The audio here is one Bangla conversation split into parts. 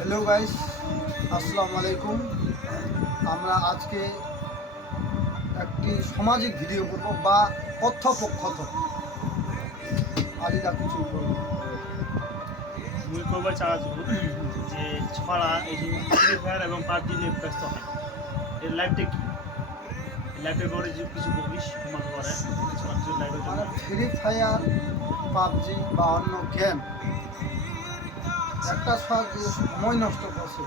হ্যালো গাইস, আসসালামু আলাইকুম। আমরা আজকে একটি সামাজিক ভিডিও করব বা কথোপকথন। আলিদা কিছু করব। মুই কইব চাচ্ছু যে ছড়া এই যে ফ্রি ফায়ার এবং পাবজি নিয়ে ব্যস্ত হয় এর লাইফটা কি লাইফের পরে যে কিছু বলিস আমার করে ছড়া কিছু লাইফের জন্য মানে ফ্রি ফায়ার, পাবজি বা অন্য গেম একটা যে সময় নষ্ট করছে,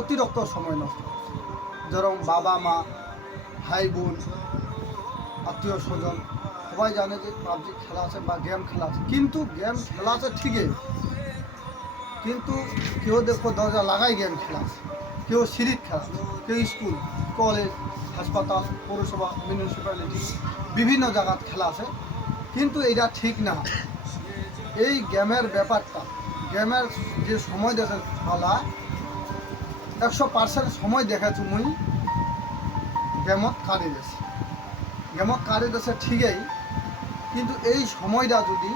অতিরিক্ত সময় নষ্ট করছে। যেরকম বাবা মা, ভাই বোন, আত্মীয় স্বজন সবাই জানে যে পাবজি খেলা আছে বা গেম খেলা আছে, কিন্তু গেম খেলা আছে ঠিকই, কিন্তু কেউ দেখো দরজা লাগাই গেম খেলা আছে, কেউ সিঁড়ির খেলা আছে, কেউ স্কুল, কলেজ, হাসপাতাল, পৌরসভা, মিউনিসিপ্যালিটি বিভিন্ন জায়গার খেলা আছে। কিন্তু এটা ঠিক না। এই গেমের ব্যাপারটা, গেমের যে সময় দেখে খেলা 100% সময় দেখেছি মুই গেমত কাটি দিয়েছি, গেমত কাটি দিয়েছে ঠিকই, কিন্তু এই সময়টা যদি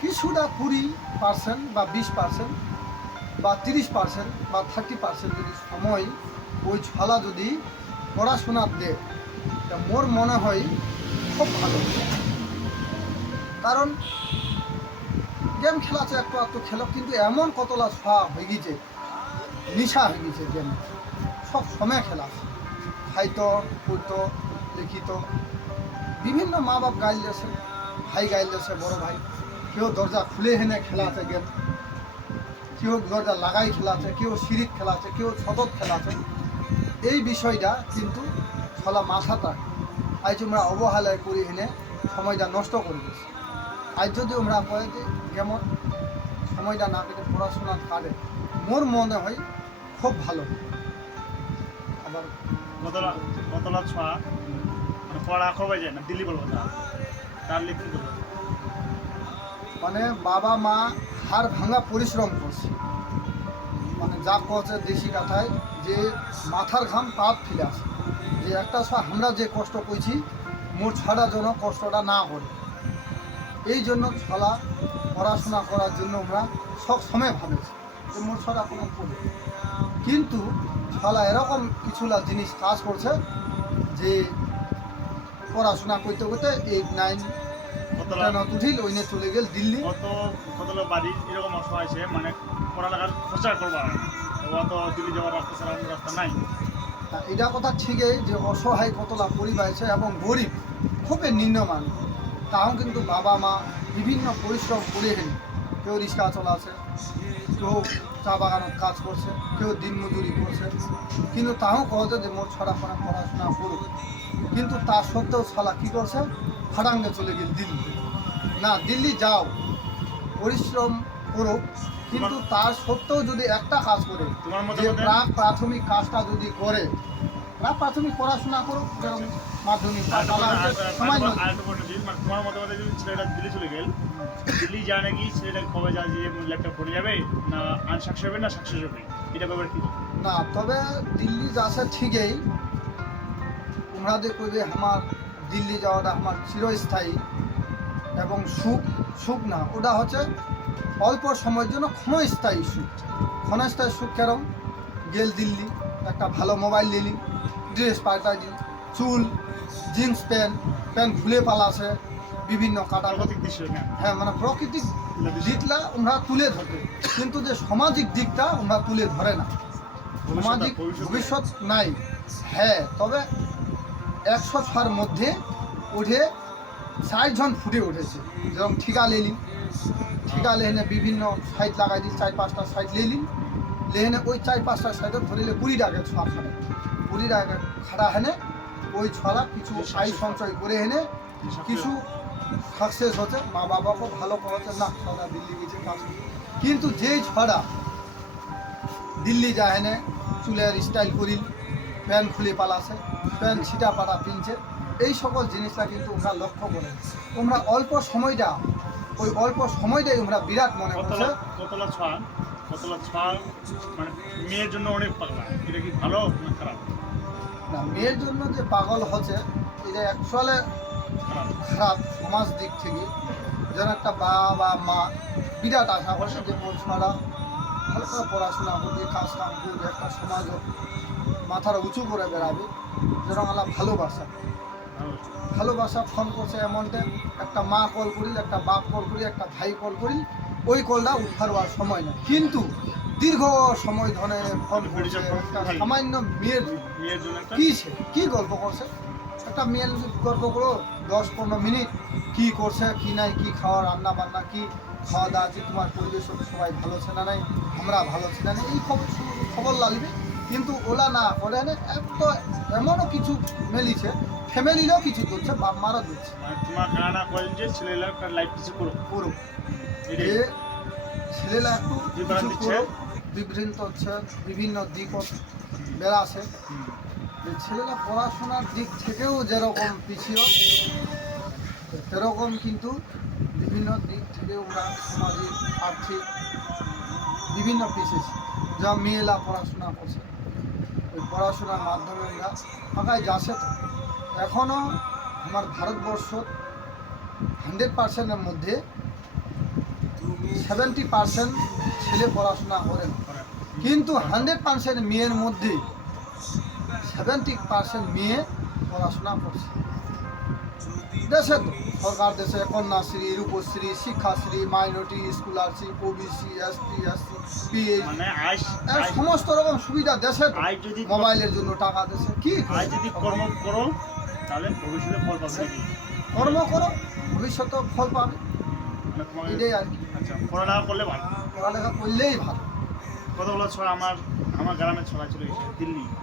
কিছুটা 20% বা 20% বা 30% বা 30% যদি সময় ওই ছলা যদি পড়াশোনার দেয়, তা মোর মনে হয় খুব ভালো। কারণ গেম খেলা আছে একটু একটু খেলো, কিন্তু এমন কতলা ছোঁয়া হয়ে গেছে, নিশা হয়ে গেছে গেম সব সময় খেলা আছে। খাইতো, পড়তো, লিখিত, বিভিন্ন মা বাপ গাইল দিয়েছে, ভাই গাইল দিয়েছে, বড় ভাই, কেউ দরজা খুলে হেনে খেলা আছে গেম, কেউ দরজা লাগাই খেলা আছে, কেউ সিঁড়িত খেলা আছে, কেউ ছদত খেলা আছে। এই বিষয়টা কিন্তু ছলা মাথাটা আজ আমরা অবহেলায় করি হেনে সময়টা নষ্ট করে দিচ্ছি। আজ যদি আমরা কয়ে যে যেমন সময়টা না কেটে পড়াশোনা কাটে, মোর মনে হয় খুব ভালো। আবার কতলা কতলা ছড়া মানে পড়া কবে যায় না দিল্লি বলবো তার লিখতে বলবো মানে বাবা মা হাড় ভাঙা পরিশ্রম করছে, মানে যা করছে দেশি কথায় যে মাথার ঘাম পাপ ফিরে আসে, যে একটা আমরা যে কষ্ট করছি মোট ছাড়া যেন কষ্টটা না করে। এই জন্য ছলা পড়াশোনা করার জন্য আমরা সব সময় ভাবেছি যে মোট ছড়া কোনো পড়ে, কিন্তু ছলা এরকম কিছুলা জিনিস কাজ করছে যে পড়াশোনা করতে করতে 8, 9, কতলা 10 উঠিল ওই নিয়ে চলে গেল দিল্লি। কতলা বাড়ির এরকম অসহায় আছে মানে পড়ালেখার খরচা করবা অত দিল্লি যাওয়ার রাস্তা ছাড়া অন্য রাস্তা নাই এটা কথা ঠিকই যে অসহায় কতলা পরিবার আছে এবং গরিব খুবই নিম্নমান, তাও কিন্তু বাবা মা বিভিন্ন পরিশ্রম করে হেন, কেউ রিক্সা চলাছে, কেউ চা বাগানত কাজ করছে, কেউ দিনমজুরি করছে, কিন্তু তাও কহছে যে মোট ছড়া পড়াশোনা করুক, কিন্তু তা সত্ত্বেও ছলা কী করছে, ফাটাঙ্গে চলে গেল দিল্লি। না, দিল্লি যাও, পরিশ্রম করো, কিন্তু তার সত্ত্বেও যদি একটা কাজ করে, তোমার মতে যে প্রাথমিক কাজটা যদি করে, প্রাথমিক পড়াশোনা করো, যেমন মাধ্যমিক সময় নয়। তোমার মতামতে যদি ছেলেটা দিল্লি চলে গেল দিল্লি যায় নাকি ছেলেটা কবে যায় যে ল্যাপটপ পড়ে যাবে না আনসাকসেস হবে না সাকসেস হবে এটা ব্যাপারে কি না, তবে দিল্লি যাচ্ছে ঠিকই, তোমরা যে কইবে আমার দিল্লি যাওয়াটা আমার চিরস্থায়ী এবং সুখ, সুখ না, ওটা হচ্ছে অল্প সময়ের জন্য ক্ষণস্থায়ী সুখ। ক্ষণস্থায়ী সুখ কেরম, গেল দিল্লি, একটা ভালো মোবাইল নিলি, ড্রেস পাল্টাই দিল, চুল, জিন্স প্যান্ট, প্যান্ট খুলে পালাছে, বিভিন্ন প্রাকৃতিক দৃশ্য না হ্যাঁ, মানে প্রাকৃতিক দিকটা আমরা তুলে ধরবে, কিন্তু যে সামাজিক দিকটা আমরা তুলে ধরে না। সামাজিক ভবিষ্যৎ নাই। হ্যাঁ, তবে 100 মধ্যে উঠে 60 জন ফুটে উঠেছে। যেরকম ঠিকা লেলিন, ঠিকা লেহেনে বিভিন্ন সাইট লাগাই দিই, 4-5টা সাইট লেলিন, লেহেনে ওই 4-5টা সাইটে ধরিলে 20 টাকা ছোঁয়া খাবে, 20 টাকা খাড়া হেনে ওই ছড়া কিছু আয় সঞ্চয় করে হেনে কিছু সাকসেস হচ্ছে, মা বাবাকে ভালো করেছে, না ছড়া দিল্লি গেছে কাজ। কিন্তু যেই ছড়া দিল্লি যায় হেনে চুলের স্টাইল করিল, প্যান্ট খুলে পালাছে, প্যান্ট ছিটা পাটা পিনছে, এই সকল জিনিসটা কিন্তু আমরা লক্ষ্য করে আমরা অল্প সময়টা, ওই অল্প সময়টাই আমরা বিরাট মনে করছে। কতলা ছোঁয়া মানে মেয়ের জন্য অনেক পাগলা এটা কি ভালো না খারাপ না, মেয়ের জন্য যে পাগল হচ্ছে এটা অ্যাকচুয়ালি খারাপ সমাজ দিক থেকে। যেন একটা বাবা মা বিরাট আশা করছে যে মোর ছড়া ভালো করে পড়াশোনা করবে, কাজ কাম করবে, একটা সমাজ মাথার উঁচু করে বেড়াবে, যেরকম আল্লাহ ভালোবাসা ভালোবাসা ফোন করছে এমনটা একটা মা কল করি, একটা বাপ কল করি, একটা ভাই কল করি, ওই কলটা উদ্ধার হওয়ার সময় না, কিন্তু দীর্ঘ সময় ধরে ফোন করছে একটা সামান্য মেয়ের মেয়ের জন্য একটা কি গল্প করছে, একটা মেয়ের গল্প করো 10-15 মিনিট, কি করছে কি নাই, কি খাওয়া রান্না বান্না, কি খাওয়া দাওয়া আছে, তোমার পরিবেশ সবাই ভালো আছে না নাই, আমরা ভালো আছি না নাই, এই খবর লাগবে। কিন্তু ওলা না করে তো এমনও কিছু মেলিছে, ফ্যামিলিরও কিছু করছে, বাপ মারা দিচ্ছে মানে তোমার কানা করেন যে ছেলেরা একটা লাইফ কিছু করো পুরো এটাই। যে ছেলেরা একটু বিভ্রান্ত কিছু হচ্ছে। করো, বিভ্রান্ত হচ্ছে, বিভিন্ন দিক বেড়াছে, হুম। যে ছেলেরা পড়াশোনার দিক থেকেও যেরকম পিছিয়ে, সেরকম কিন্তু বিভিন্ন দিক থেকে ওরা সামাজিক আর্থিক বিভিন্ন পিছিয়েছে। যা মেয়েরা পড়াশোনা করছে, ওই পড়াশোনার মাধ্যমে ওরা ফাঁকায় যাচ্ছে। তো এখনও আমার ভারতবর্ষ 100%-এর মধ্যে 70% ছেলে পড়াশোনা করে না, কিন্তু 100% মেয়ের মধ্যে 70% মেয়ে পড়াশোনা করছে। দেশে তো সরকার দেশে Kanyashree, Rupashree, Shikshashree, minority scholarship, OBC, ST, SC, pH, মানে আজ সমস্ত রকম সুবিধা দেশে তো। আজ যদি মোবাইলের জন্য টাকা দেশে, কি আজ যদি কর্ম করো তাহলে ভবিষ্যতে ফল পাবে নাকি? কর্ম করো, ভবিষ্যতে ফল পাবে, মানে তোমাকে এটাই আর কি। আচ্ছা পড়ালেখা করলে ভালো। পড়ালেখা করলেই ভালো। কতগুলো ছড়া আমার গ্রামের ছড়া চলে গেছে দিল্লি।